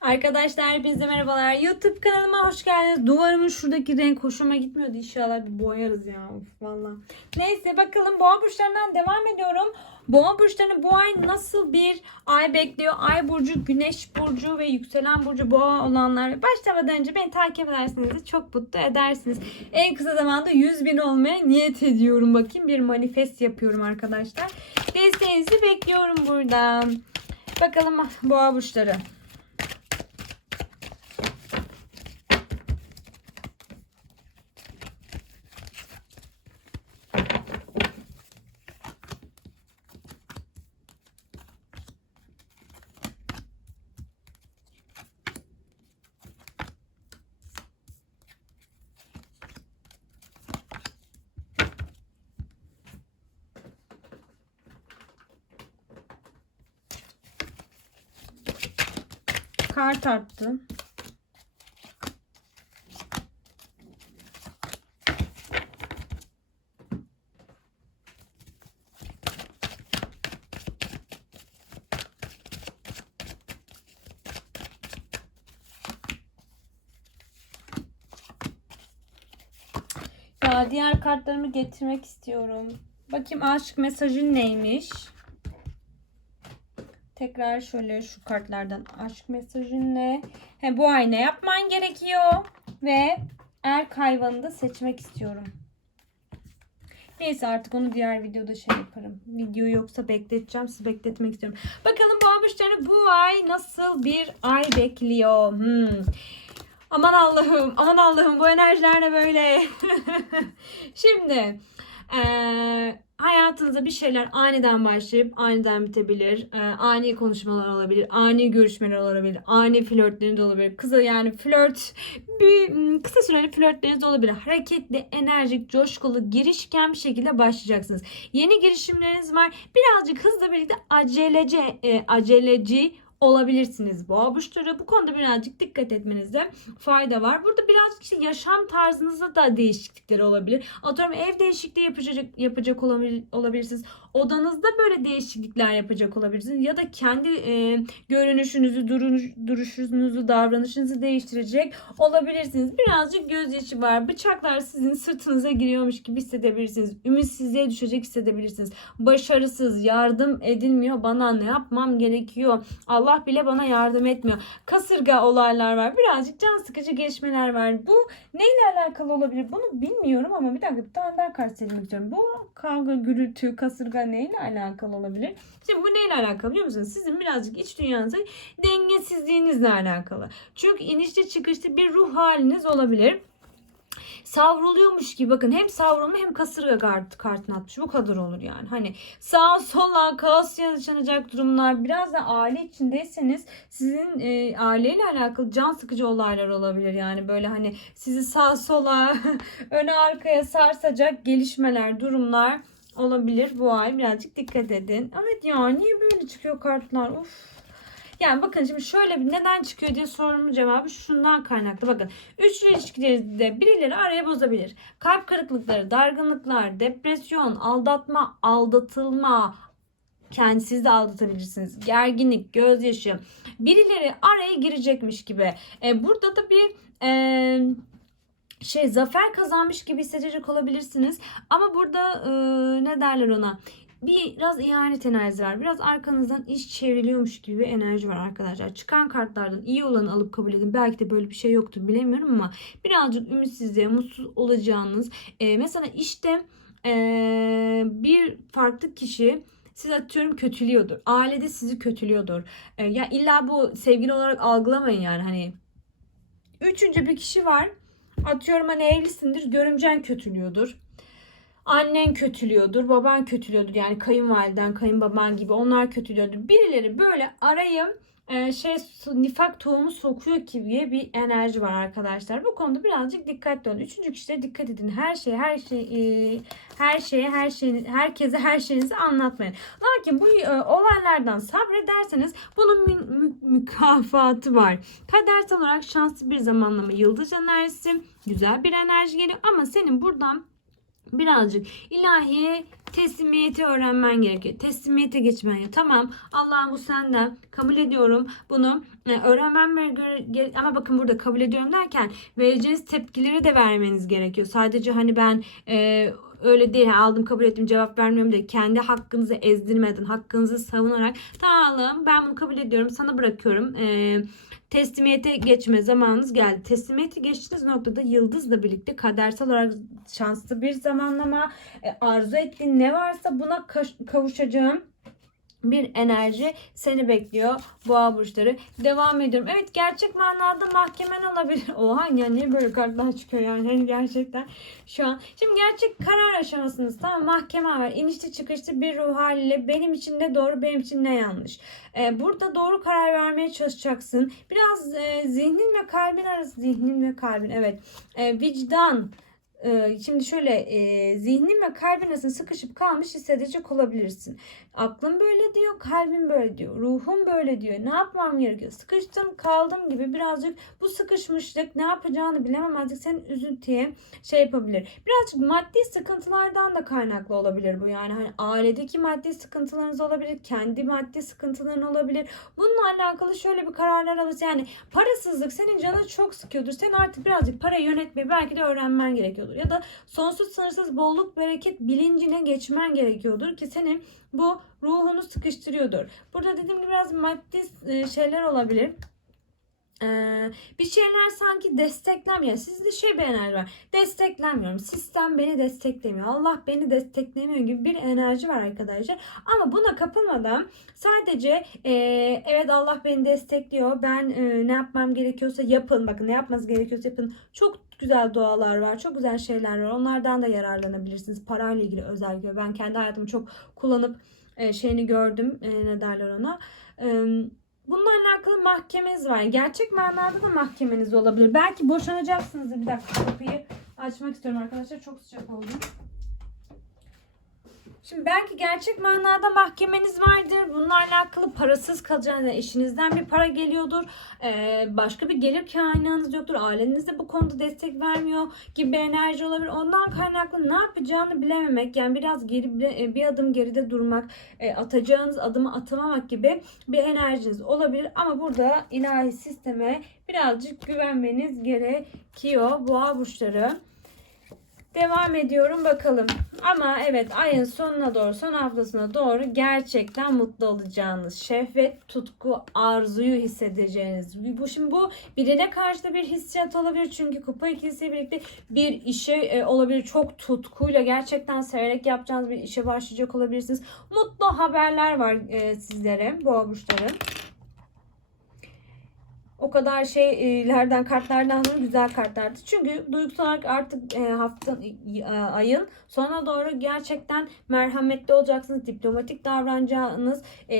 Arkadaşlar hepinize merhabalar. YouTube kanalıma hoş geldiniz. Duvarımın şuradaki renk hoşuma gitmiyordu. İnşallah bir boyarız ya. Of valla. Neyse bakalım boğa burçlarından devam ediyorum. Boğa burçlarını bu ay nasıl bir ay bekliyor? Ay burcu, güneş burcu ve yükselen burcu boğa olanlar. Başlamadan önce beni takip ederseniz de çok mutlu edersiniz. En kısa zamanda 100 bin olmaya niyet ediyorum. Bakayım bir manifest yapıyorum arkadaşlar. Desteğinizi bekliyorum burada. Bakalım boğa burçları. Kart arttı. Ya diğer kartlarımı getirmek istiyorum. Bakayım aşk mesajın neymiş? Tekrar şöyle şu kartlardan aşk mesajın ne? He, bu ay ne yapman gerekiyor? Ve erk hayvanı da seçmek istiyorum. Neyse artık onu diğer videoda şey yaparım. Video yoksa bekleteceğim. Sizi bekletmek istiyorum. Bakalım bu burçlarını bu ay nasıl bir ay bekliyor? Hmm. Aman Allah'ım, aman Allah'ım bu enerjiler ne böyle? Şimdi eee hayatınızda bir şeyler aniden başlayıp aniden bitebilir. Eee, ani konuşmalar olabilir, ani görüşmeler olabilir, ani flörtleriniz olabilir. Kısa yani flört bir hmm, kısa süreli flörtleriniz olabilir. Hareketli, enerjik, coşkulu, girişken bir şekilde başlayacaksınız. Yeni girişimleriniz var. Birazcık hızla birlikte acelece, e, aceleci olabilirsiniz boğa burçları. Bu konuda birazcık dikkat etmenizde fayda var. Burada birazcık işte yaşam tarzınızda da değişiklikler olabilir. Atıyorum ev değişikliği yapacak yapacak olabilir, olabilirsiniz. Odanızda böyle değişiklikler yapacak olabilirsiniz. Ya da kendi e, görünüşünüzü, duruş, duruşunuzu, davranışınızı değiştirecek olabilirsiniz. Birazcık gözyaşı var. Bıçaklar sizin sırtınıza giriyormuş gibi hissedebilirsiniz. Ümitsizliğe düşecek hissedebilirsiniz. Başarısız, yardım edilmiyor. Bana ne yapmam gerekiyor? Allah bile bana yardım etmiyor. Kasırga olaylar var. Birazcık can sıkıcı gelişmeler var. Bu neyle alakalı olabilir? Bunu bilmiyorum ama bir dakika bir tane daha kart istiyorum. Bu kavga, gürültü, kasırga neyle alakalı olabilir? Şimdi bu neyle alakalı biliyor musunuz? Sizin birazcık iç dünyanızda dengesizliğinizle alakalı. Çünkü inişli çıkışlı bir ruh haliniz olabilir savruluyormuş gibi bakın hem savrulma hem kasırga kart, kartını atmış. Bu kadar olur yani. Hani sağ sola kaos yaşanacak durumlar biraz da aile içindeyseniz sizin e, aileyle alakalı can sıkıcı olaylar olabilir. Yani böyle hani sizi sağ sola öne arkaya sarsacak gelişmeler durumlar olabilir bu ay. Birazcık dikkat edin. Evet ya niye böyle çıkıyor kartlar? Of. Yani bakın şimdi şöyle bir neden çıkıyor diye sorumun cevabı şundan kaynaklı. Bakın üçlü ilişkilerde birileri araya bozabilir. Kalp kırıklıkları, dargınlıklar, depresyon, aldatma, aldatılma, kendisiz de aldatabilirsiniz. Gerginlik, gözyaşı. Birileri araya girecekmiş gibi. E, burada da bir e, şey zafer kazanmış gibi hissedecek olabilirsiniz. Ama burada e, ne derler ona? biraz ihanet enerjisi var. Biraz arkanızdan iş çevriliyormuş gibi bir enerji var arkadaşlar. Çıkan kartlardan iyi olanı alıp kabul edin. Belki de böyle bir şey yoktur bilemiyorum ama birazcık ümitsizliğe, mutsuz olacağınız. E, mesela işte e, bir farklı kişi siz atıyorum kötülüyordur. Ailede sizi kötülüyordur. E, ya illa bu sevgili olarak algılamayın yani hani. Üçüncü bir kişi var. Atıyorum hani evlisindir. Görümcen kötülüyordur annen kötülüyordur, baban kötülüyordur. Yani kayınvaliden, kayınbaban gibi onlar kötülüyordur. Birileri böyle arayı e, şey nifak tohumu sokuyor gibi bir enerji var arkadaşlar. Bu konuda birazcık dikkatli olun. Üçüncü kişilere dikkat edin. Her şey, her şey, e, her şeye, her şeyini, herkese her şeyinizi anlatmayın. Lakin bu e, olaylardan sabrederseniz bunun mü, mü, mükafatı var. Kadersel olarak şanslı bir zamanlama, yıldız enerjisi, güzel bir enerji geliyor ama senin buradan birazcık ilahiye teslimiyeti öğrenmen gerekiyor. Teslimiyete geçmen gerekiyor. Tamam Allah'ım bu senden kabul ediyorum bunu e, öğrenmem ama bakın burada kabul ediyorum derken vereceğiniz tepkileri de vermeniz gerekiyor. Sadece hani ben e, öyle değil aldım kabul ettim cevap vermiyorum değil. Kendi hakkınızı ezdirmeden hakkınızı savunarak tamam ben bunu kabul ediyorum sana bırakıyorum. Eee teslimiyete geçme zamanınız geldi. Teslimiyete geçtiğiniz noktada yıldızla birlikte kadersel olarak şanslı bir zamanlama e, arzu ettiğin ne varsa buna kavuşacağım bir enerji seni bekliyor boğa burçları. Devam ediyorum. Evet gerçek manada mahkemen olabilir. Oha ya niye böyle kartlar çıkıyor yani Hani gerçekten şu an. Şimdi gerçek karar aşamasınız tamam mahkeme var. İnişli çıkışlı bir ruh haliyle benim için ne doğru benim için ne yanlış. Ee, burada doğru karar vermeye çalışacaksın. Biraz e, zihnin ve kalbin arası zihnin ve kalbin evet. E, vicdan Şimdi şöyle e, zihnin ve kalbin arasında sıkışıp kalmış hissedecek olabilirsin. Aklım böyle diyor, kalbim böyle diyor, ruhum böyle diyor. Ne yapmam gerekiyor? Sıkıştım, kaldım gibi birazcık bu sıkışmışlık ne yapacağını bilememezlik senin üzüntüye şey yapabilir. Birazcık maddi sıkıntılardan da kaynaklı olabilir bu. Yani hani ailedeki maddi sıkıntılarınız olabilir, kendi maddi sıkıntıların olabilir. Bununla alakalı şöyle bir kararlar alırsın. Yani parasızlık senin canını çok sıkıyordur. Sen artık birazcık parayı yönetmeyi belki de öğrenmen gerekiyordur. Ya da sonsuz sınırsız bolluk bereket bilincine geçmen gerekiyordur ki senin bu ruhunu sıkıştırıyordur. Burada dediğim gibi biraz maddi e, şeyler olabilir. Ee, bir şeyler sanki desteklemiyor. Sizde şey bir enerji var. Desteklenmiyorum. Sistem beni desteklemiyor. Allah beni desteklemiyor gibi bir enerji var arkadaşlar. Ama buna kapılmadan sadece e, evet Allah beni destekliyor. Ben e, ne yapmam gerekiyorsa yapın. Bakın ne yapmanız gerekiyorsa yapın. Çok güzel dualar var. Çok güzel şeyler var. Onlardan da yararlanabilirsiniz. Parayla ilgili özellikle. Ben kendi hayatımı çok kullanıp e, şeyini gördüm. E, ne derler ona. Eee Bununla alakalı mahkemeniz var. Gerçek manada da mahkemeniz olabilir. Belki boşanacaksınız. Bir dakika kapıyı açmak istiyorum arkadaşlar. Çok sıcak oldu. Şimdi belki gerçek manada mahkemeniz vardır. Bununla alakalı parasız kalacağınız, eşinizden bir para geliyordur. Ee, başka bir gelir kaynağınız yoktur. Aileniz de bu konuda destek vermiyor gibi bir enerji olabilir. Ondan kaynaklı ne yapacağını bilememek, yani biraz geri bir, bir adım geride durmak, e, atacağınız adımı atamamak gibi bir enerjiniz olabilir. Ama burada ilahi sisteme birazcık güvenmeniz gerekiyor boğa burçları. Devam ediyorum bakalım. Ama evet ayın sonuna doğru, son haftasına doğru gerçekten mutlu olacağınız, şehvet, tutku, arzuyu hissedeceğiniz. Bu şimdi bu birine karşı da bir hissiyat olabilir. Çünkü kupa ikilisiyle birlikte bir işe e, olabilir. Çok tutkuyla gerçekten severek yapacağınız bir işe başlayacak olabilirsiniz. Mutlu haberler var e, sizlere boğa burçları o kadar şeylerden kartlardan güzel kartlardı. Çünkü duygusal olarak artık e, hafta e, ayın sonuna doğru gerçekten merhametli olacaksınız. Diplomatik davranacağınız e,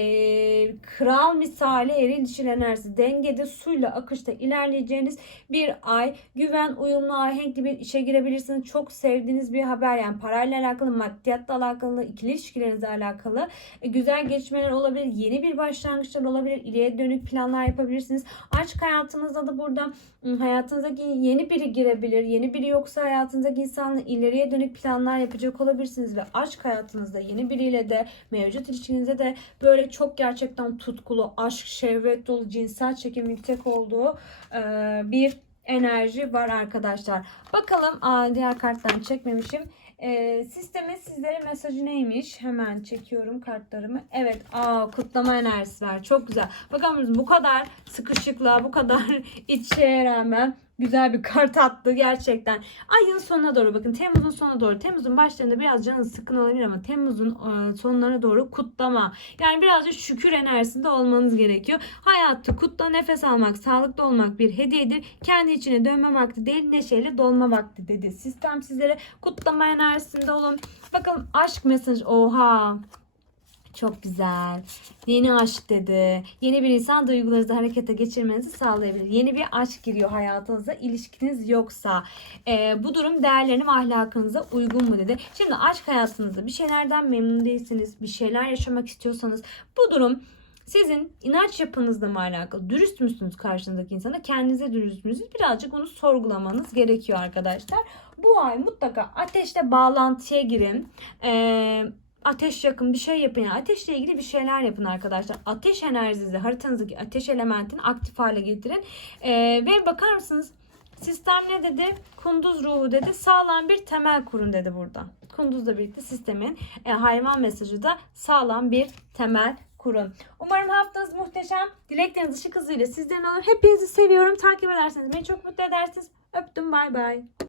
kral misali eril dişil enerjisi dengede suyla akışta ilerleyeceğiniz bir ay. Güven, uyumlu, ahenkli bir işe girebilirsiniz. Çok sevdiğiniz bir haber yani parayla alakalı, maddiyatla alakalı, ikili ilişkilerinizle alakalı e, güzel geçmeler olabilir. Yeni bir başlangıçlar olabilir. İleriye dönük planlar yapabilirsiniz. Aşk aşk hayatınızda da burada hayatınızdaki yeni biri girebilir. Yeni biri yoksa hayatınızdaki insanla ileriye dönük planlar yapacak olabilirsiniz ve aşk hayatınızda yeni biriyle de mevcut ilişkinizde de böyle çok gerçekten tutkulu, aşk, şehvet dolu, cinsel çekim yüksek olduğu bir enerji var arkadaşlar. Bakalım aa, diğer karttan çekmemişim. E, sistemin sizlere mesajı neymiş? Hemen çekiyorum kartlarımı. Evet. Aa kutlama enerjisi var. Çok güzel. Bakın bu kadar sıkışıklığa, bu kadar iç şeye rağmen güzel bir kart attı gerçekten. Ayın sonuna doğru bakın Temmuz'un sonuna doğru. Temmuz'un başlarında biraz canınız sıkın olabilir ama Temmuz'un e, sonlarına doğru kutlama. Yani birazcık şükür enerjisinde olmanız gerekiyor. Hayatı kutla nefes almak, sağlıklı olmak bir hediyedir. Kendi içine dönme vakti değil neşeyle dolma vakti dedi. Sistem sizlere kutlama enerjisinde olun. Bakalım aşk mesajı. Oha. Çok güzel. Yeni aşk dedi. Yeni bir insan duygularınızı harekete geçirmenizi sağlayabilir. Yeni bir aşk giriyor hayatınıza. İlişkiniz yoksa. E, bu durum değerlerine ve ahlakınıza uygun mu dedi. Şimdi aşk hayatınızda bir şeylerden memnun değilsiniz. Bir şeyler yaşamak istiyorsanız bu durum Sizin inanç yapınızla mı alakalı? Dürüst müsünüz karşınızdaki insana? Kendinize dürüst müsünüz? Birazcık onu sorgulamanız gerekiyor arkadaşlar. Bu ay mutlaka ateşle bağlantıya girin. Ee, ateş yakın bir şey yapın. Yani ateşle ilgili bir şeyler yapın arkadaşlar. Ateş enerjinizi haritanızdaki ateş elementini aktif hale getirin. Ee, ve bakar mısınız? Sistem ne dedi? Kunduz ruhu dedi. Sağlam bir temel kurun dedi burada. Kunduzla birlikte sistemin e, hayvan mesajı da sağlam bir temel kurun. Umarım haftanız muhteşem. Dilekleriniz ışık hızıyla sizden olur. Hepinizi seviyorum. Takip ederseniz beni çok mutlu edersiniz. Öptüm bay bay.